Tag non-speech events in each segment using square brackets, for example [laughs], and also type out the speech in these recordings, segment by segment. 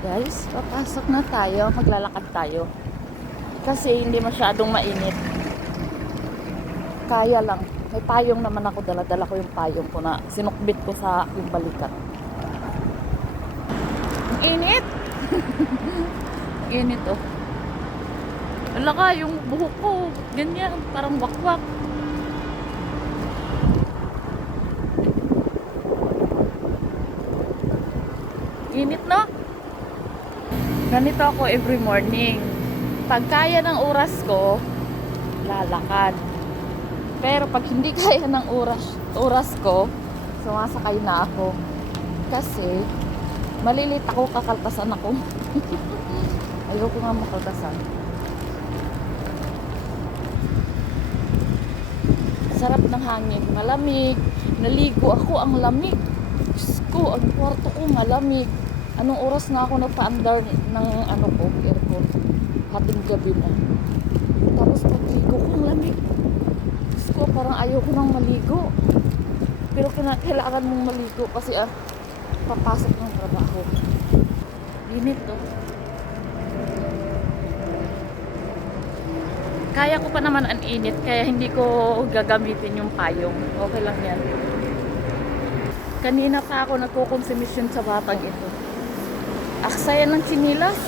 guys, papasok na tayo. Maglalakad tayo. Kasi hindi masyadong mainit. Kaya lang. May payong naman ako. Dala-dala ko yung payong ko na sinukbit ko sa aking balikat. Ang init! Ang [laughs] init oh. Wala ka, yung buhok ko. Ganyan, parang wakwak. Init no? Ganito ako every morning. Pag kaya ng oras ko, lalakad. Pero pag hindi [laughs] kaya ng oras, oras ko, sumasakay na ako. Kasi, malilit ako, kakaltasan ako. [laughs] Ayoko nga makaltasan. Sarap ng hangin, malamig. Naligo ako, ang lamig. Diyos ko, ang kwarto ko malamig. Anong oras na ako nagpa-under ng ano ko, aircon? Hating gabi na. Tapos pagligo ko, ang lamig. Diyos ko, parang ayaw ko nang maligo. Pero kailangan mong maligo kasi ah, papasok ng trabaho. Init to. Kaya ko pa naman ang init, kaya hindi ko gagamitin yung payong. Okay lang yan. Kanina pa ako nagkukonsumisyon sa batang ito. Aksaya ng chinilas.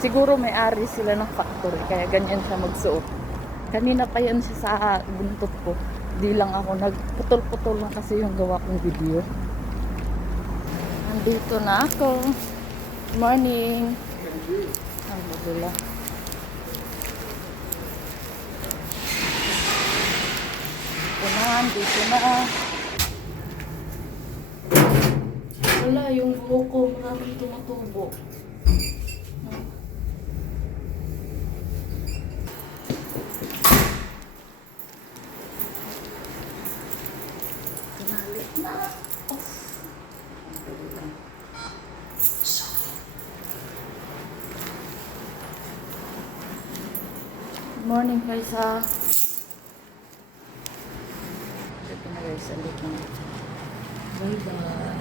Siguro may-ari sila ng factory, kaya ganyan siya magsuot. Kanina pa yan siya sa buntot ko. Di lang ako, nagputol-putol lang kasi yung gawa kong video. Nandito na ako. Morning. Babula. Dito na, dito na. Wala, yung buhok ko, maraming tumutubo. Kinalit na. Off. Good morning, Kaisa. Ito na guys. Bye-bye.